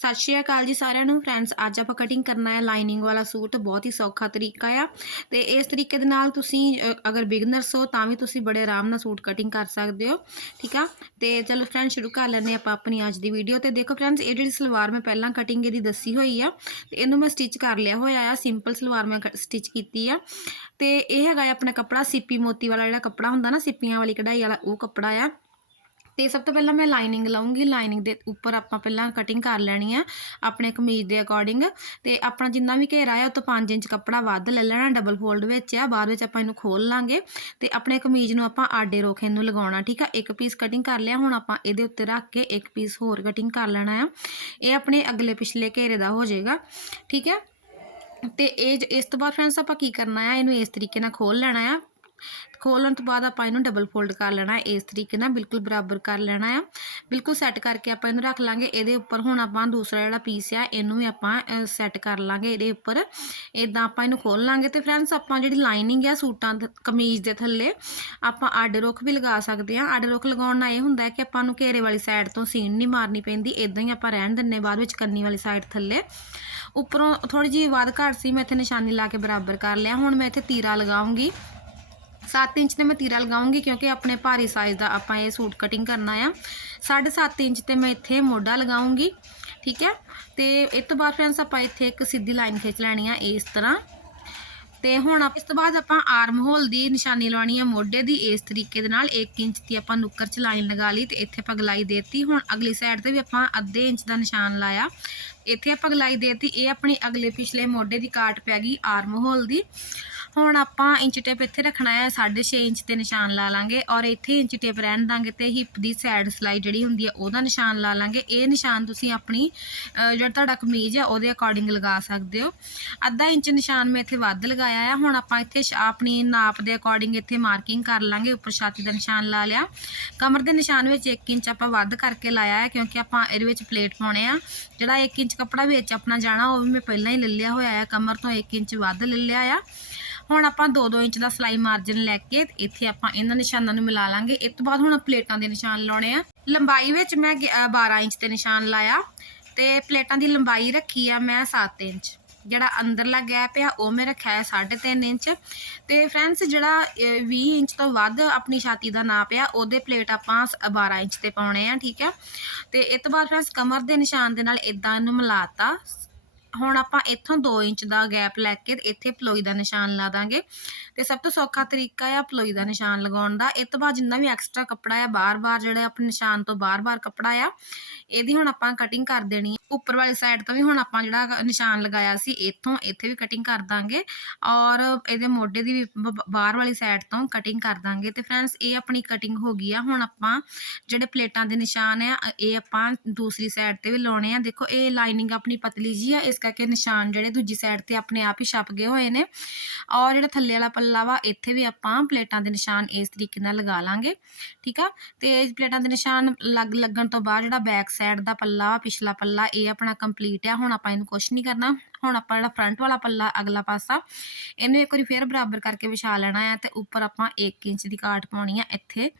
ਸਤਿ ਸ਼੍ਰੀ ਅਕਾਲ ਜੀ ਸਾਰਿਆਂ ਨੂੰ। ਫਰੈਂਡਸ ਅੱਜ ਆਪਾਂ ਕਟਿੰਗ ਕਰਨਾ ਹੈ ਲਾਈਨਿੰਗ ਵਾਲਾ ਸੂਟ। ਬਹੁਤ ਹੀ ਸੌਖਾ ਤਰੀਕਾ ਆ। ਤੇ ਇਸ ਤਰੀਕੇ ਦੇ ਨਾਲ ਤੁਸੀਂ ਅਗਰ ਬਿਗਨਰਸ ਹੋ, ਤਾਂ ਵੀ ਤੁਸੀਂ ਬੜੇ ਆਰਾਮ ਨਾਲ ਸੂਟ ਕਟਿੰਗ ਕਰ ਸਕਦੇ ਹੋ। ਠੀਕ ਆ? ਤੇ ਚਲੋ ਫਰੈਂਡ ਸ਼ੁਰੂ ਕਰ ਲੈਂਦੇ ਆਪਾਂ ਆਪਣੀ ਅੱਜ ਦੀ ਵੀਡੀਓ ਤੇ ਦੇਖੋ ਫਰੈਂਡਸ ਇਹ ਜਿਹੜੀ ਸਲਵਾਰ ਮੈਂ ਪਹਿਲਾਂ ਕਟਿੰਗ ਇਹਦੀ ਦੱਸੀ ਹੋਈ ਆ, ਤੇ ਇਹਨੂੰ ਮੈਂ ਸਟਿਚ ਕਰ ਲਿਆ ਹੋਇਆ ਆ। ਸਿੰਪਲ ਸਲਵਾਰ ਮੈਂ ਸਟਿਚ ਕੀਤੀ ਆ। ਤੇ ਇਹ ਹੈਗਾ ਆ ਆਪਣਾ ਕੱਪੜਾ, ਸਿੱਪੀ ਮੋਤੀ ਵਾਲਾ ਜਿਹੜਾ ਕੱਪੜਾ ਹੁੰਦਾ ਨਾ, ਸਿੱਪੀਆਂ ਵਾਲੀ ਕਢਾਈ ਵਾਲਾ, ਉਹ ਕੱਪੜਾ ਆ। ਤੇ ਸਭ ਤੋਂ ਪਹਿਲਾਂ ਮੈਂ ਲਾਈਨਿੰਗ ਲਾਉਂਗੀ। ਲਾਈਨਿੰਗ ਦੇ ਉੱਪਰ ਆਪਾਂ ਪਹਿਲਾਂ ਕਟਿੰਗ ਕਰ ਲੈਣੀ ਆ, ਆਪਣੇ ਕਮੀਜ਼ ਦੇ ਅਕੋਰਡਿੰਗ ਤੇ ਆਪਣਾ ਜਿੰਨਾ ਵੀ ਘੇਰਾ ਆ, ਉਹ ਤੋਂ 5 ਇੰਚ ਕੱਪੜਾ ਵੱਧ ਲੈ ਲੈਣਾ ਡਬਲ ਫੋਲਡ ਵਿੱਚ ਆ। ਬਾਅਦ ਵਿੱਚ ਆਪਾਂ ਇਹਨੂੰ ਖੋਲ ਲਾਂਗੇ। ਤੇ ਆਪਣੇ ਕਮੀਜ਼ ਨੂੰ ਆਪਾਂ ਆਡੇ ਰੋਖੇ ਨੂੰ ਲਗਾਉਣਾ, ਠੀਕ ਆ? ਇੱਕ ਪੀਸ ਕਟਿੰਗ ਕਰ ਲਿਆ, ਹੁਣ ਆਪਾਂ ਇਹਦੇ ਉੱਤੇ ਰੱਖ ਕੇ ਇੱਕ ਪੀਸ ਹੋਰ ਕਟਿੰਗ ਕਰ ਲੈਣਾ ਆ। ਇਹ ਆਪਣੇ ਅਗਲੇ ਪਿਛਲੇ ਘੇਰੇ ਦਾ ਹੋ ਜਾਏਗਾ, ਠੀਕ ਹੈ ਤੇ ਇਹ ਇਸ ਤੋਂ ਬਾਅਦ ਫਰੈਂਡਸ ਆਪਾਂ ਕੀ ਕਰਨਾ ਆ? ਇਹਨੂੰ ਇਸ ਤਰੀਕੇ ਨਾਲ ਖੋਲ ਲੈਣਾ ਆ। ਖੋਲਣ ਤੋਂ ਬਾਅਦ ਆਪਾਂ ਇਹਨੂੰ ਡਬਲ ਫੋਲਡ ਕਰ ਲੈਣਾ ਇਸ ਤਰੀਕੇ ਨਾਲ ਬਿਲਕੁਲ ਬਰਾਬਰ ਕਰ ਲੈਣਾ ਆ ਬਿਲਕੁਲ ਸੈੱਟ ਕਰਕੇ ਆਪਾਂ ਇਹਨੂੰ ਰੱਖ ਲਾਂਗੇ। ਇਹਦੇ ਉੱਪਰ ਹੁਣ ਆਪਾਂ ਦੂਸਰਾ ਜਿਹੜਾ ਪੀਸ ਆ, ਇਹਨੂੰ ਵੀ ਆਪਾਂ ਸੈੱਟ ਕਰ ਲਾਂਗੇ ਇਹਦੇ ਉੱਪਰ। ਇਦਾਂ ਆਪਾਂ ਇਹਨੂੰ ਖੋਲ ਲਾਂਗੇ ਤੇ ਫਰੈਂਡਸ ਆਪਾਂ ਜਿਹੜੀ ਲਾਈਨਿੰਗ ਆ ਸੂਟਾਂ ਕਮੀਜ਼ ਦੇ ਥੱਲੇ, ਆਪਾਂ ਅੱਡ ਰੁੱਖ ਵੀ ਲਗਾ ਸਕਦੇ ਆ ਅੱਡ ਰੁੱਖ ਲਗਾਉਣ ਨਾਲ ਇਹ ਹੁੰਦਾ ਕਿ ਆਪਾਂ ਨੂੰ ਘੇਰੇ ਵਾਲੀ ਸਾਈਡ ਤੋਂ ਸੀਨ ਨਹੀਂ ਮਾਰਨੀ ਪੈਂਦੀ। ਇਦਾਂ ਹੀ ਆਪਾਂ ਰਹਿਣ ਦਿੰਨੇ ਬਾਅਦ ਵਿੱਚ ਕੰਨੀ ਵਾਲੀ ਸਾਈਡ ਥੱਲੇ। ਉੱਪਰੋਂ ਥੋੜੀ ਜਿਹੀ ਵੱਧ ਘੱਟ ਸੀ, ਮੈਂ ਇੱਥੇ ਨਿਸ਼ਾਨੀ ਲਾ ਕੇ ਬਰਾਬਰ ਕਰ ਲਿਆ। ਹੁਣ ਮੈਂ ਇੱਥੇ ਤੀਰਾ ਲਗਾਉਂਗੀ। 7 ਇੰਚ ਤੇ ਮੈਂ ਤੀਰਾ ਲਗਾਉਂਗੀ ਕਿਉਂਕਿ ਆਪਣੇ ਭਾਰੀ ਸਾਈਜ਼ ਦਾ ਆਪਾਂ ਇਹ ਸੂਟ ਕਟਿੰਗ ਕਰਨਾ ਆ। 7.5 ਇੰਚ ਤੇ ਮੈਂ ਇੱਥੇ ਮੋਢਾ ਲਗਾਉਂਗੀ, ਠੀਕ ਹੈ? ਤੇ ਇਸ ਤੋਂ ਬਾਅਦ ਫਰੈਂਡਸ ਆਪਾਂ ਇੱਥੇ ਇੱਕ ਸਿੱਧੀ ਲਾਈਨ ਖਿੱਚ ਲੈਣੀ ਆ ਇਸ ਤਰ੍ਹਾਂ। ਤੇ ਹੁਣ ਇਸ ਤੋਂ ਬਾਅਦ ਆਪਾਂ ਆਰਮ ਹੋਲ ਦੀ ਨਿਸ਼ਾਨੀ ਲਵਾਉਣੀ ਹੈ ਮੋਢੇ ਦੀ, ਇਸ ਤਰੀਕੇ ਦੇ ਨਾਲ 1 ਇੰਚ ਦੀ ਆਪਾਂ ਨੁੱਕਰ ਚ ਲਾਈਨ ਲਗਾ ਲਈ ਤੇ ਇੱਥੇ ਆਪਾਂ ਗਲਾਈ ਦੇਤੀ। ਹੁਣ ਅਗਲੀ ਸਾਈਡ ਤੇ ਵੀ ਆਪਾਂ ਅੱਧੇ ਇੰਚ ਦਾ ਨਿਸ਼ਾਨ ਲਾਇਆ। ਇੱਥੇ ਆਪਾਂ ਗਲਾਈ ਦੇਤੀ। ਇਹ ਆਪਣੀ ਅਗਲੇ ਪਿਛਲੇ ਮੋਢੇ ਦੀ ਕਾਟ ਪੈ ਗਈ ਆਰਮ ਹੋਲ ਦੀ। ਹੁਣ ਆਪਾਂ ਇੰਚ ਟੇਪ ਇੱਥੇ ਰੱਖਣਾ ਹੈ 6.5 ਇੰਚ ਤੇ ਨਿਸ਼ਾਨ ਲਾ ਲਾਂਗੇ ਔਰ ਇੱਥੇ ਇੰਚ ਟੇਪ ਰਹਿਣ ਦਾਂਗੇ ਤੇ ਹਿੱਪ ਦੀ ਸਾਈਡ ਸਲਾਈ ਜਿਹੜੀ ਹੁੰਦੀ ਹੈ, ਉਹਦਾ ਨਿਸ਼ਾਨ ਲਾ ਲਾਂਗੇ। ਇਹ ਨਿਸ਼ਾਨ ਤੁਸੀਂ ਆਪਣੀ ਜਿਹੜਾ ਤੁਹਾਡਾ ਕਮੀਜ਼ ਹੈ, ਉਹਦੇ ਅਕੋਰਡਿੰਗ ਲਗਾ ਸਕਦੇ ਹੋ। ਅੱਧਾ ਇੰਚ ਨਿਸ਼ਾਨ ਮੈਂ ਇੱਥੇ ਵੱਧ ਲਗਾਇਆ ਆ। ਹੁਣ ਆਪਾਂ ਇੱਥੇ ਸ਼- ਆਪਣੀ ਨਾਪ ਦੇ ਅਕੋਰਡਿੰਗ ਇੱਥੇ ਮਾਰਕਿੰਗ ਕਰ ਲਾਂਗੇ, ਉੱਪਰ ਛਾਤੀ ਦਾ ਨਿਸ਼ਾਨ ਲਾ ਲਿਆ। ਕਮਰ ਦੇ ਨਿਸ਼ਾਨ ਵਿੱਚ 1 ਇੰਚ ਆਪਾਂ ਵੱਧ ਕਰਕੇ ਲਾਇਆ ਹੈ ਕਿਉਂਕਿ ਆਪਾਂ ਇਹਦੇ ਵਿੱਚ ਪਲੇਟ ਪਾਉਣੇ ਆ। ਜਿਹੜਾ 1 ਇੰਚ ਕੱਪੜਾ ਵਿੱਚ ਆਪਣਾ ਜਾਣਾ, ਉਹ ਵੀ ਮੈਂ ਪਹਿਲਾਂ ਹੀ ਲੈ ਲਿਆ ਹੋਇਆ ਹੈ ਕਮਰ ਤੋਂ 1 ਇੰਚ ਵੱਧ ਲੈ ਲਿਆ ਆ। ਹੁਣ ਆਪਾਂ 2-2 ਇੰਚ ਦਾ ਸਲਾਈ ਮਾਰਜਨ ਲੈ ਕੇ ਇੱਥੇ ਆਪਾਂ ਇਹਨਾਂ ਨਿਸ਼ਾਨਾਂ ਨੂੰ ਮਿਲਾ ਲਾਂਗੇ। ਇਸ ਤੋਂ ਬਾਅਦ ਹੁਣ ਪਲੇਟਾਂ ਦੇ ਨਿਸ਼ਾਨ ਲਾਉਣੇ ਆ। ਲੰਬਾਈ ਵਿੱਚ ਮੈਂ ਗਿ- ਅ, 12 ਇੰਚ ਤੇ ਨਿਸ਼ਾਨ ਲਾਇਆ ਤੇ ਪਲੇਟਾਂ ਦੀ ਲੰਬਾਈ ਰੱਖੀ ਆ ਮੈਂ 7 ਇੰਚ। ਜਿਹੜਾ ਅੰਦਰਲਾ ਗੈਪ ਆ ਉਹ ਮੈਂ ਰੱਖਿਆ ਹੈ 3.5 ਇੰਚ। ਤੇ ਫਰੈਂਡਸ ਜਿਹੜਾ ਅ, 20 ਇੰਚ ਤੋਂ ਵੱਧ ਆਪਣੀ ਛਾਤੀ ਦਾ ਨਾਪ ਆ ਉਹਦੇ ਪਲੇਟ ਆਪਾਂ ਸ- 12 ਇੰਚ ਤੇ ਪਾਉਣੇ ਆ ਠੀਕ ਹੈ ਤੇ ਇਸ ਤੋਂ ਬਾਅਦ ਫਰੈਂਡਸ ਕਮਰ ਦੇ ਨਿਸ਼ਾਨ ਦੇ ਨਾਲ ਇਦਾਂ ਇਹਨੂੰ ਮਿਲਾਤਾ ਹੁਣ ਆਪਾਂ ਇੱਥੋਂ 2 ਇੰਚ ਦਾ ਗੈਪ ਲੈ ਕੇ ਇੱਥੇ ਪਲੋਈ ਦਾ ਨਿਸ਼ਾਨ ਲਾ ਦਾਂਗੇ। ਤੇ ਸਭ ਤੋਂ ਸੌਖਾ ਤਰੀਕਾ ਆ ਪਲੋਈ ਦਾ ਨਿਸ਼ਾਨ ਲਗਾਉਣ ਦਾ। ਇਹ ਤੋਂ ਬਾਅਦ ਜਿੰਨਾ ਵੀ ਐਕਸਟਰਾ ਕੱਪੜਾ ਆ, ਬਾਰ-ਬਾਰ ਜਿਹੜਾ ਆਪਣੇ ਨਿਸ਼ਾਨ ਤੋਂ ਬਾਰ-ਬਾਰ ਕੱਪੜਾ ਆ, ਇਹਦੀ ਹੁਣ ਆਪਾਂ ਕਟਿੰਗ ਕਰ ਦੇਣੀ ਹੈ ਉੱਪਰ ਵਾਲੀ ਸਾਈਡ ਤੋਂ ਵੀ ਹੁਣ ਆਪਾਂ ਜਿਹੜਾ ਨਿਸ਼ਾਨ ਲਗਾਇਆ ਸੀ, ਇੱਥੋਂ ਇੱਥੇ ਵੀ ਕਟਿੰਗ ਕਰ ਦਾਂਗੇ ਔਰ ਇਹਦੇ ਮੋਢੇ ਦੀ ਵੀ ਬ- ਬਾਹਰ ਵਾਲੀ ਸਾਈਡ ਤੋਂ ਕਟਿੰਗ ਕਰ ਦਾਂਗੇ। ਤੇ ਫਰੈਂਡਸ ਇਹ ਆਪਣੀ ਕਟਿੰਗ ਹੋ ਗਈ ਆ। ਹੁਣ ਆਪਾਂ ਜਿਹੜੇ ਪਲੇਟਾਂ ਦੇ ਨਿਸ਼ਾਨ ਆ, ਇਹ ਆਪਾਂ ਦੂਸਰੀ ਸਾਈਡ ਤੇ ਵੀ ਲਾਉਣੇ ਆ। ਦੇਖੋ, ਇਹ ਲਾਈਨਿੰਗ ਆਪਣੀ ਪਤਲੀ ਜੀ ਆ, ਇਸ ਕਰਕੇ ਨਿਸ਼ਾਨ ਜਿਹੜੇ ਦੂਜੀ ਸਾਈਡ ਤੇ ਆਪਣੇ ਆਪ ਹੀ ਛਪ ਗਏ ਹੋਏ ਨੇ। ਔਰ ਜਿਹੜਾ ਥੱਲੇ ਵਾਲਾ ਪੱਲਾ ਵਾ, ਇੱਥੇ ਵੀ ਆਪਾਂ ਪਲੇਟਾਂ ਦੇ ਨਿਸ਼ਾਨ ਇਸ ਤਰੀਕੇ ਨਾਲ ਲਗਾ ਲਾਂਗੇ, ਠੀਕ ਆ? ਤੇ ਪਲੇਟਾਂ ਦੇ ਨਿਸ਼ਾਨ ਲੱਗ ਲੱਗਣ ਤੋਂ ਬਾਅਦ ਜਿਹੜਾ ਬੈਕ ਸਾਈਡ ਦਾ ਪੱਲਾ ਵਾ, ਪਿਛਲਾ ਪੱਲਾ ਇਹ ਆਪਣਾ ਕੰਪਲੀਟ ਆ, ਹੁਣ ਆਪਾਂ ਇਹਨੂੰ ਕੁਝ ਨਹੀਂ ਕਰਨਾ। ਹੁਣ ਆਪਾਂ ਜਿਹੜਾ ਫਰੰਟ ਵਾਲਾ ਪੱਲਾ, ਅਗਲਾ ਪਾਸਾ, ਇਹਨੂੰ ਇੱਕ ਵਾਰੀ ਫੇਰ ਬਰਾਬਰ ਕਰਕੇ ਵਿਛਾ ਲੈਣਾ ਆ ਤੇ ਉੱਪਰ ਆਪਾਂ 1 ਇੰਚ ਦੀ ਕਾਟ ਪਾਉਣੀ ਆ ਇੱਥੇ।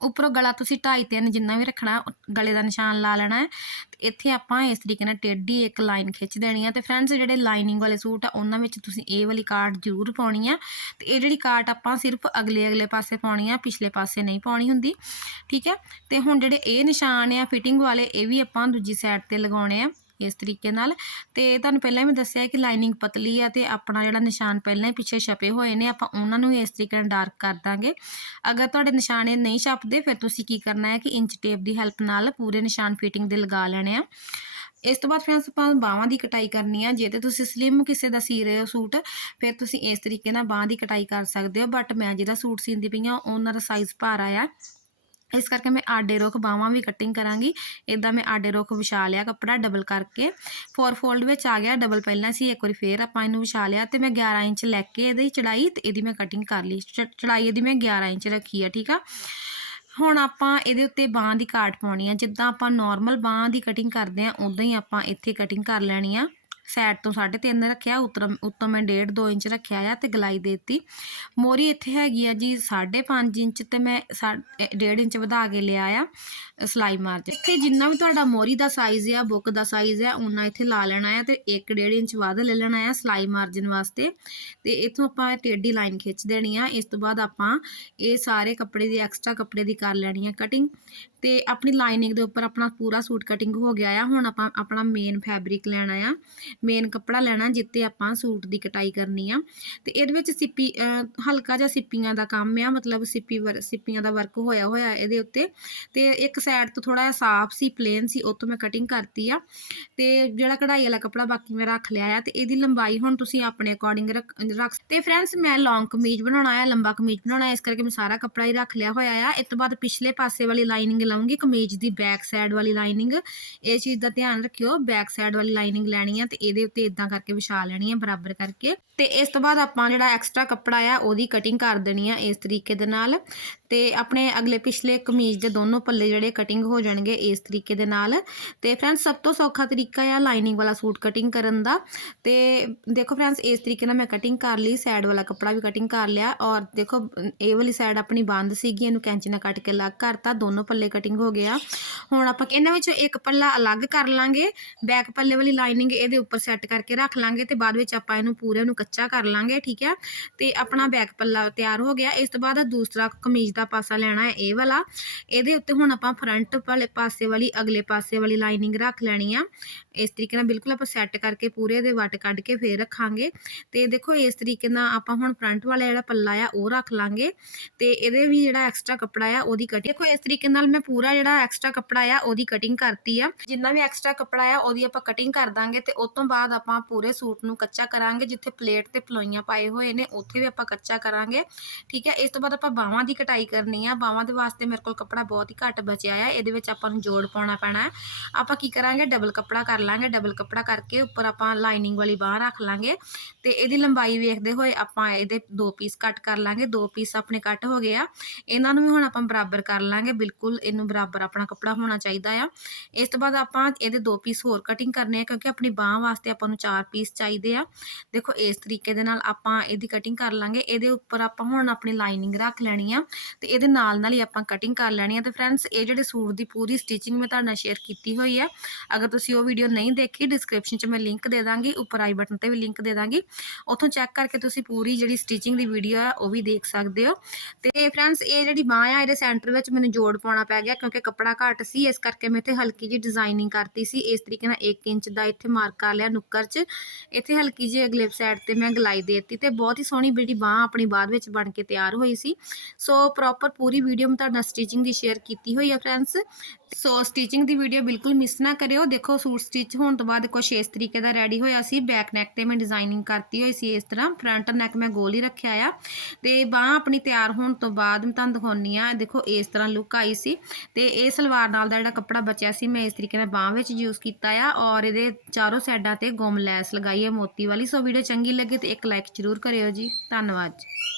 ਉੱਪਰੋਂ ਗਲਾ ਤੁਸੀਂ 2.5 3 ਜਿੰਨਾ ਵੀ ਰੱਖਣਾ, ਗਲੇ ਦਾ ਨਿਸ਼ਾਨ ਲਾ ਲੈਣਾ ਹੈ। ਤੇ ਇੱਥੇ ਆਪਾਂ ਇਸ ਤਰੀਕੇ ਨਾਲ ਟੇਢੀ ਇੱਕ ਲਾਈਨ ਖਿੱਚ ਦੇਣੀ ਆ ਤੇ ਫਰੈਂਡਸ ਜਿਹੜੇ ਲਾਈਨਿੰਗ ਵਾਲੇ ਸੂਟ ਆ, ਉਹਨਾਂ ਵਿੱਚ ਤੁਸੀਂ ਇਹ ਵਾਲੀ ਕਾਟ ਜ਼ਰੂਰ ਪਾਉਣੀ ਆ ਤੇ ਇਹ ਜਿਹੜੀ ਕਾਟ ਆਪਾਂ ਸਿਰਫ ਅਗਲੇ ਅਗਲੇ ਪਾਸੇ ਪਾਉਣੀ ਆ, ਪਿਛਲੇ ਪਾਸੇ ਨਹੀਂ ਪਾਉਣੀ ਹੁੰਦੀ, ਠੀਕ ਹੈ? ਤੇ ਹੁਣ ਜਿਹੜੇ ਇਹ ਨਿਸ਼ਾਨ ਆ ਫਿਟਿੰਗ ਵਾਲੇ, ਇਹ ਵੀ ਆਪਾਂ ਦੂਜੀ ਸਾਈਡ ਤੇ ਲਗਾਉਣੇ ਆ। ਇਸ ਤਰੀਕੇ ਨਾਲ। ਤੇ ਤੁਹਾਨੂੰ ਪਹਿਲਾਂ ਵੀ ਦੱਸਿਆ ਕਿ ਲਾਈਨਿੰਗ ਪਤਲੀ ਆ ਤੇ ਆਪਣਾ ਜਿਹੜਾ ਨਿਸ਼ਾਨ ਪਹਿਲਾਂ ਹੀ ਪਿੱਛੇ ਛਪੇ ਹੋਏ ਨੇ, ਆਪਾਂ ਉਹਨਾਂ ਨੂੰ ਇਸ ਤਰੀਕੇ ਨਾਲ ਡਾਰਕ ਕਰ ਦਾਂਗੇ। ਅਗਰ ਤੁਹਾਡੇ ਨਿਸ਼ਾਨ ਇਹ ਨਹੀਂ ਛਪਦੇ, ਫਿਰ ਤੁਸੀਂ ਕੀ ਕਰਨਾ ਹੈ ਕਿ ਇੰਚ ਟੇਪ ਦੀ ਹੈਲਪ ਨਾਲ ਪੂਰੇ ਨਿਸ਼ਾਨ ਫਿਟਿੰਗ ਦੇ ਲਗਾ ਲੈਣੇ ਆ। ਇਸ ਤੋਂ ਬਾਅਦ ਫਰੈਂਡਸ ਆਪਾਂ ਬਾਹਾਂ ਦੀ ਕਟਾਈ ਕਰਨੀ ਆ। ਜੇ ਤੇ ਤੁਸੀਂ ਸਲਿਮ ਕਿਸੇ ਦਾ ਸੀ ਰਹੇ ਹੋ ਸੂਟ, ਫਿਰ ਤੁਸੀਂ ਇਸ ਤਰੀਕੇ ਨਾਲ ਬਾਹਾਂ ਦੀ ਕਟਾਈ ਕਰ ਸਕਦੇ ਹੋ। ਬਟ ਮੈਂ ਜਿਹਦਾ ਸੂਟ ਸੀਂਦੀ ਪਈ ਆ, ਉਹਨਾਂ ਦਾ ਸਾਈਜ਼ ਭਾਰਾ ਆ। ਇਸ ਕਰਕੇ ਮੈਂ ਆਡੇ ਰੁੱਖ ਬਾਹਾਂ ਵੀ ਕਟਿੰਗ ਕਰਾਂਗੀ। ਇਦਾਂ ਮੈਂ ਆਡੇ ਰੁੱਖ ਵਿਛਾ ਲਿਆ ਕੱਪੜਾ ਡਬਲ ਕਰਕੇ। ਫੋਰ ਫੋਲਡ ਵਿੱਚ ਆ ਗਿਆ ਡਬਲ ਪਹਿਲਾਂ ਸੀ, ਇੱਕ ਵਾਰੀ ਫੇਰ ਆਪਾਂ ਇਹਨੂੰ ਵਿਛਾ ਲਿਆ ਤੇ ਮੈਂ 11 ਇੰਚ ਲੈ ਕੇ ਇਹਦੀ ਚੜਾਈ ਤੇ ਇਹਦੀ ਮੈਂ ਕਟਿੰਗ ਕਰ ਲਈ। ਚ- ਚੜਾਈ ਇਹਦੀ ਮੈਂ 11 ਇੰਚ ਰੱਖੀ ਆ, ਠੀਕ ਆ? ਹੁਣ ਆਪਾਂ ਇਹਦੇ ਉੱਤੇ ਬਾਹਾਂ ਦੀ ਕਾਟ ਪਾਉਣੀ ਆ। ਜਿੱਦਾਂ ਆਪਾਂ ਨਾਰਮਲ ਬਾਹਾਂ ਦੀ ਕਟਿੰਗ ਕਰਦੇ ਆ, ਉਦਾਂ ਹੀ ਆਪਾਂ ਇੱਥੇ ਕਟਿੰਗ ਕਰ ਲੈਣੀ ਆ। ਸਾਈਡ ਤੋਂ 3.5 ਰੱਖਿਆ ਉੱਤਰ ਉੱਤੋਂ ਮੈਂ 1.5 2 ਇੰਚ ਰੱਖਿਆ ਆ ਤੇ ਗਲਾਈ ਦੇ ਦਿੱਤੀ। ਮੋਰੀ ਇੱਥੇ ਹੈਗੀ ਆ ਜੀ 5.5 ਇੰਚ ਤੇ ਮੈਂ 1.5 ਇੰਚ ਵਧਾ ਕੇ ਲਿਆ ਆ, ਸਲਾਈ ਮਾਰ ਇੱਥੇ ਜਿੰਨਾ ਵੀ ਤੁਹਾਡਾ ਮੋਰੀ ਦਾ ਸਾਈਜ਼ ਆ, ਬੁੱਕ ਦਾ ਸਾਈਜ਼ ਆ ਉਨਾ ਇੱਥੇ ਲਾ ਲੈਣਾ ਆ ਤੇ 1.5 ਇੰਚ ਵੱਧ ਲੈ ਲੈਣਾ ਆ ਸਲਾਈ ਮਾਰਜਨ ਵਾਸਤੇ। ਤੇ ਇਥੋਂ ਆਪਾਂ ਟੇਢੀ ਲਾਈਨ ਖਿੱਚ ਦੇਣੀ ਆ, ਇਸ ਤੋਂ ਬਾਅਦ ਆਪਾਂ ਇਹ ਸਾਰੇ ਕੱਪੜੇ ਦੀ ਐਕਸਟਰਾ ਕੱਪੜੇ ਦੀ ਕਰ ਲੈਣੀ ਆ ਕਟਿੰਗ ਤੇ ਆਪਣੀ ਲਾਈਨਿੰਗ ਦੇ ਉੱਪਰ ਆਪਣਾ ਪੂਰਾ ਸੂਟ ਕਟਿੰਗ ਹੋ ਗਿਆ ਆ। ਹੁਣ ਆਪਾਂ ਆਪਣਾ ਮੇਨ ਫੈਬਰਿਕ ਲੈਣਾ ਆ। ਮੇਨ ਕੱਪੜਾ ਲੈਣਾ ਜਿੱਤੇ ਆਪਾਂ ਸੂਟ ਦੀ ਕਟਾਈ ਕਰਨੀ ਆ। ਤੇ ਇਹਦੇ ਵਿੱਚ ਸਿੱਪੀ ਹਲਕਾ ਜਿਹਾ ਸਿੱਪੀਆਂ ਦਾ ਕੰਮ ਆ। ਮਤਲਬ ਸਿੱਪੀ ਵਰ, ਸਿੱਪੀਆਂ ਦਾ ਵਰਕ ਹੋਇਆ ਹੋਇਆ ਇਹਦੇ ਉੱਤੇ। ਤੇ ਇੱਕ ਸਾਈਡ ਤੋਂ ਥੋੜਾ ਜਿਹਾ ਸਾਫ਼ ਸੀ ਪਲੇਨ ਸੀ, ਉਹ ਤੋਂ ਮੈਂ ਕਟਿੰਗ ਕਰਤੀ ਆ। ਤੇ ਜਿਹੜਾ ਕਢਾਈ ਵਾਲਾ ਕੱਪੜਾ ਬਾਕੀ ਮੈਂ ਰੱਖ ਲਿਆ ਆ ਤੇ ਇਹਦੀ ਲੰਬਾਈ ਹੁਣ ਤੁਸੀਂ ਆਪਣੇ ਅਕੋਰਡਿੰਗ ਰੱਖ, ਰੱਖ- ਤੇ ਫਰੈਂਡਸ ਮੈਂ ਲੌਂਗ ਕਮੀਜ਼ ਬਣਾਉਣਾ ਆ, ਲੰਬਾ ਕਮੀਜ਼ ਬਣਾਉਣਾ ਇਸ ਕਰਕੇ ਮੈਂ ਸਾਰਾ ਕੱਪੜਾ ਹੀ ਰੱਖ ਲਿਆ ਹੋਇਆ ਆ। ਇਸ ਤੋਂ ਬਾਅਦ ਪਿਛਲੇ ਪਾਸੇ ਵਾਲੀ ਲਾਈਨਿੰਗ ਲਾਉਂਗੀ ਕਮੀਜ਼ ਦੀ ਬੈਕ ਸਾਈਡ ਵਾਲੀ ਲਾਈਨਿੰਗ ਇਹ ਚੀਜ਼ ਦਾ ਧਿਆਨ ਰੱਖਿਓ ਬੈਕ ਸਾਈਡ ਵਾਲੀ ਲਾਈਨਿੰਗ ਲੈਣੀ ਆ ਤੇ ਇਹਦੇ ਉੱਤੇ ਇਦਾਂ ਕਰਕੇ ਵਿਛਾ ਲੈਣੀ ਆ ਬਰਾਬਰ ਕਰਕੇ। ਤੇ ਇਸ ਤੋਂ ਬਾਅਦ ਆਪਾਂ ਜਿਹੜਾ ਐਕਸਟਰਾ ਕੱਪੜਾ ਆ, ਉਹਦੀ ਕਟਿੰਗ ਕਰ ਦੇਣੀ ਆ ਇਸ ਤਰੀਕੇ ਦੇ ਨਾਲ। ਤੇ ਆਪਣੇ ਅਗਲੇ ਪਿਛਲੇ ਕਮੀਜ਼ ਦੇ ਦੋਨੋਂ ਪੱਲੇ ਜਿਹੜੇ ਕਟਿੰਗ ਹੋ ਜਾਣਗੇ ਇਸ ਤਰੀਕੇ ਦੇ ਨਾਲ। ਤੇ ਫਰੈਂਡਸ ਸਭ ਤੋਂ ਸੌਖਾ ਤਰੀਕਾ ਆ ਲਾਈਨਿੰਗ ਵਾਲਾ ਸੂਟ ਕਟਿੰਗ ਕਰਨ ਦਾ। ਤੇ ਦੇਖੋ ਫਰੈਂਡਸ ਇਸ ਤਰੀਕੇ ਨਾਲ ਮੈਂ ਕਟਿੰਗ ਕਰ ਲਈ ਸਾਈਡ ਵਾਲਾ ਕੱਪੜਾ ਵੀ ਕਟਿੰਗ ਕਰ ਲਿਆ। ਔਰ ਦੇਖੋ, ਇਹ ਵਾਲੀ ਸਾਈਡ ਆਪਣੀ ਬੰਦ ਸੀਗੀ, ਇਹਨੂੰ ਕੈਂਚੀ ਨਾਲ ਕੱਟ ਕੇ ਅਲੱਗ ਕਰਤਾ, ਦੋਨੋਂ ਪੱਲੇ ਕਟਿੰਗ ਹੋ ਗਿਆ। ਹੁਣ ਆਪਾਂ ਇਹਨਾਂ ਵਿੱਚੋਂ ਇੱਕ ਪੱਲਾ ਅਲੱਗ ਕਰ ਲਾਂਗੇ ਬੈਕ ਪੱਲੇ ਵਾਲੀ ਲਾਈਨਿੰਗ ਇਹਦੇ ਉੱਪਰ ਸੈੱਟ ਕਰਕੇ ਰੱਖ ਲਾਂਗੇ ਤੇ ਬਾਅਦ ਵਿੱਚ ਆਪਾਂ ਇਹਨੂੰ ਪੂਰੇ ਨੂੰ ਕੱਚਾ ਕਰ ਲਾਂਗੇ, ਠੀਕ ਹੈ ਤੇ ਆਪਣਾ ਬੈਕ ਪੱਲਾ ਤਿਆਰ ਹੋ ਗਿਆ। ਇਸ ਤੋਂ ਬਾਅਦ ਦੂਸਰਾ ਕਮੀਜ਼ ਦਾ ਪਾਸਾ ਲੈਣਾ ਹੈ ਇਹ ਵਾਲਾ। ਇਹਦੇ ਉੱਤੇ ਹੁਣ ਆਪਾਂ ਫਰੰਟ ਵਾਲੇ ਪਾਸੇ ਵਾਲੀ, ਅਗਲੇ ਪਾਸੇ ਵਾਲੀ ਲਾਈਨਿੰਗ ਰੱਖ ਲੈਣੀ ਆ। ਇਸ ਤਰੀਕੇ ਨਾਲ ਬਿਲਕੁਲ ਆਪਾਂ ਸੈੱਟ ਕਰਕੇ ਪੂਰੇ ਦੇ ਵੱਟ ਕੱਢ ਕੇ ਫੇਰ ਰੱਖਾਂਗੇ। ਤੇ ਦੇਖੋ ਇਸ ਤਰੀਕੇ ਨਾਲ ਆਪਾਂ ਹੁਣ ਫਰੰਟ ਵਾਲਾ ਜਿਹੜਾ ਪੱਲਾ ਆ ਉਹ ਰੱਖ ਲਾਂਗੇ। ਤੇ ਇਹਦੇ ਵੀ ਜਿਹੜਾ ਐਕਸਟਰਾ ਕੱਪੜਾ ਆ ਉਹਦੀ ਕਟਿੰਗ ਦੇਖੋ ਇਸ ਤਰੀਕੇ ਨਾਲ ਮੈਂ ਪੂਰਾ ਜਿਹੜਾ ਐਕਸਟਰਾ ਕੱਪੜਾ ਆ, ਉਹਦੀ ਕਟਿੰਗ ਕਰਤੀ ਆ। ਜਿੰਨਾ ਵੀ ਐਕਸਟਰਾ ਕੱਪੜਾ ਆ, ਉਹਦੀ ਆਪਾਂ ਕਟਿੰਗ ਕਰ ਦਾਂਗੇ ਤੇ ਉਸ ਤੋਂ ਬਾਅਦ ਆਪਾਂ ਪੂਰੇ ਸੂਟ ਨੂੰ ਕੱਚਾ ਕਰਾਂਗੇ, ਜਿੱਥੇ ਪਲੇਟ ਤੇ ਪਲੋਈਆਂ ਪਾਏ ਹੋਏ ਨੇ, ਉੱਥੇ ਵੀ ਆਪਾਂ ਕੱਚਾ ਕਰਾਂਗੇ। ਠੀਕ ਹੈ ਇਸ ਤੋਂ ਬਾਅਦ ਆਪਾਂ ਬਾਹਾਂ ਦੀ ਕਟਾਈ ਕਰਨੀ ਆ। ਬਾਹਾਂ ਦੇ ਵਾਸਤੇ ਮੇਰੇ ਕੋਲ ਕੱਪੜਾ ਬਹੁਤ ਹੀ ਘੱਟ ਬਚਿਆ ਆ, ਇਹਦੇ ਵਿੱਚ ਆਪਾਂ ਨੂੰ ਜੋੜ ਪਾਉਣਾ ਪੈਣਾ ਹੈ ਆਪਾਂ ਕੀ ਕਰਾਂਗੇ ਡਬਲ ਕੱਪੜਾ ਕਰ ਲਾਂਗੇ ਡਬਲ ਕੱਪੜਾ ਕਰਕੇ ਉੱਪਰ ਆਪਾਂ ਲਾਈਨਿੰਗ ਵਾਲੀ ਬਾਹ ਰੱਖ ਲਾਂਗੇ। ਤੇ ਇਹਦੀ ਲੰਬਾਈ ਵੇਖਦੇ ਹੋਏ ਆਪਾਂ ਇਹਦੇ ਦੋ ਪੀਸ ਕੱਟ ਕਰ ਲਾਂਗੇ, ਦੋ ਪੀਸ ਆਪਣੇ ਕੱਟ ਹੋ ਗਏ ਆ। ਇਹਨਾਂ ਨੂੰ ਵੀ ਹੁਣ ਆਪਾਂ ਬਰਾਬਰ ਕਰ ਲਾਂਗੇ, ਬਿਲਕੁਲ ਇਹਨੂੰ ਬਰਾਬਰ ਆਪਣਾ ਕੱਪੜਾ ਹੋਣਾ ਚਾਹੀਦਾ ਆ। ਇਸ ਤੋਂ ਬਾਅਦ ਆਪਾਂ ਇਹਦੇ ਦੋ ਪੀਸ ਹੋਰ ਕਟਿੰਗ ਕਰਨੇ ਆ ਕਿਉਂਕਿ ਆਪਣੀ ਬਾਹ ਵਾਸਤੇ ਆਪਾਂ ਨੂੰ ਚਾਰ ਪੀਸ ਚਾਹੀਦੇ ਆ। ਦੇਖੋ ਇਸ ਤਰੀਕੇ ਦੇ ਨਾਲ ਆਪਾਂ ਇਹਦੀ ਕਟਿੰਗ ਕਰ ਲਾਂਗੇ। ਇਹਦੇ ਉੱਪਰ ਆਪਾਂ ਹੁਣ ਆਪਣੀ ਲਾਈਨਿੰਗ ਰੱਖ ਲੈਣੀ ਆ ਤੇ ਇਹਦੇ ਨਾਲ ਨਾਲ ਹੀ ਆਪਾਂ ਕਟਿੰਗ ਕਰ ਲੈਣੀ ਆ। ਤੇ ਫਰੈਂਡਸ ਇਹ ਜਿਹੜੇ ਸੂਟ ਦੀ ਪੂਰੀ ਸਟਿਚਿੰਗ ਮੈਂ ਤੁਹਾਡੇ ਨਾਲ ਸ਼ੇਅਰ ਕੀਤੀ ਹੋਈ ਹੈ ਅਗਰ ਤੁਸੀਂ ਉਹ ਵੀਡੀਓ ਨਹੀਂ ਦੇਖੀ ਡਿਸਕ੍ਰਿਪਸ਼ਨ 'ਚ ਮੈਂ ਲਿੰਕ ਦੇ ਦਾਂਗੀ, ਉੱਪਰ ਆਈ ਬਟਨ ਤੇ ਵੀ ਲਿੰਕ ਦੇ ਦਾਂਗੀ। ਉੱਥੋਂ ਚੈੱਕ ਕਰਕੇ ਤੁਸੀਂ ਪੂਰੀ ਜਿਹੜੀ ਸਟਿਚਿੰਗ ਦੀ ਵੀਡੀਓ ਆ, ਉਹ ਵੀ ਦੇਖ ਸਕਦੇ ਹੋ। ਤੇ ਫਰੈਂਡਸ ਇਹ ਜਿਹੜੀ ਬਾਹ ਆ, ਇਹਦੇ ਸੈਂਟਰ ਵਿੱਚ ਮੈਨੂੰ ਜੋੜ ਪਾਉਣਾ ਪੈ ਗਿਆ। ਕਿਉਂਕਿ ਕੱਪੜਾ ਘੱਟ ਸੀ, ਇਸ ਕਰਕੇ ਮੈਂ ਇੱਥੇ ਹਲਕੀ ਜਿਹੀ ਡਿਜ਼ਾਈਨਿੰਗ ਕਰਤੀ ਸੀ। ਇਸ ਤਰੀਕੇ ਨਾਲ 1 ਇੰਚ ਦਾ ਇੱਥੇ ਮਾਰਕ ਕਰ ਲਿਆ ਨੁੱਕਰ 'ਚ। ਇੱਥੇ ਹਲਕੀ ਜਿਹੀ ਅਗਲੇ ਸਾਈਡ ਤੇ ਮੈਂ ਗਲਾਈ ਦੇ ਦਿੱਤੀ ਤੇ ਬਹੁਤ ਹੀ ਸੋਹਣੀ ਜਿਹੜੀ ਬਾਹ ਆਪਣੀ ਬਾਅਦ ਵਿੱਚ ਬਣ ਕੇ ਤਿਆਰ ਹੋਈ ਸੀ। ਸੋ ਪ੍ਰੋਪਰ ਪੂਰੀ ਵੀਡੀਓ ਮੈਂ ਤੁਹਾਡਾ ਸਟਿਚਿੰਗ ਦੀ ਸ਼ੇਅਰ ਕੀਤੀ ਹੋਈ ਹੈ ਫਰੈਂਡਸ ਸੋ ਸਟਿਚਿੰਗ ਦੀ ਵੀਡੀਓ ਬਿਲਕੁਲ ਮਿਸ ਨਾ ਕਰਿਓ। ਦੇਖੋ ਸੂਟ ਸਟਿਚ ਹੋਣ ਤੋਂ ਬਾਅਦ ਕੁਛ ਇਸ ਤਰੀਕੇ ਦਾ ਰੈਡੀ ਹੋਇਆ ਸੀ। ਬੈਕ ਨੈਕ ਤੇ ਮੈਂ ਡਿਜ਼ਾਈਨਿੰਗ ਕਰਤੀ ਹੋਈ ਸੀ ਇਸ ਤਰ੍ਹਾਂ। ਫਰੰਟ ਨੈਕ ਮੈਂ ਗੋਲ ਹੀ ਰੱਖਿਆ ਆ। ਤੇ ਬਾਹ ਆਪਣੀ ਤਿਆਰ ਹੋਣ ਤੋਂ ਬਾਅਦ ਮੈਂ ਤੁਹਾਨੂੰ ਦਿਖਾਉਣੀ ਆ। ਦੇਖੋ ਇਸ ਤਰ੍ਹਾਂ ਲੁੱਕ ਆਈ ਸੀ। ਤੇ ਇਹ ਸਲਵਾਰ ਨਾਲ ਦਾ ਜਿਹੜਾ ਕੱਪੜਾ ਬਚਿਆ ਸੀ, ਮੈਂ ਇਸ ਤਰੀਕੇ ਨਾਲ ਬਾਹ ਵਿੱਚ ਯੂਜ਼ ਕੀਤਾ ਆ ਔਰ ਇਹਦੇ ਚਾਰੋਂ ਸਾਈਡਾਂ ਤੇ ਗੁੰਮ ਲੈਸ ਲਗਾਈ ਹੈ ਮੋਤੀ ਵਾਲੀ। ਸੋ ਵੀਡੀਓ ਚੰਗੀ ਲੱਗੇ ਤੇ ਇੱਕ ਲਾਈਕ ਜ਼ਰੂਰ ਕਰਿਓ ਜੀ। ਧੰਨਵਾਦ ਜੀ।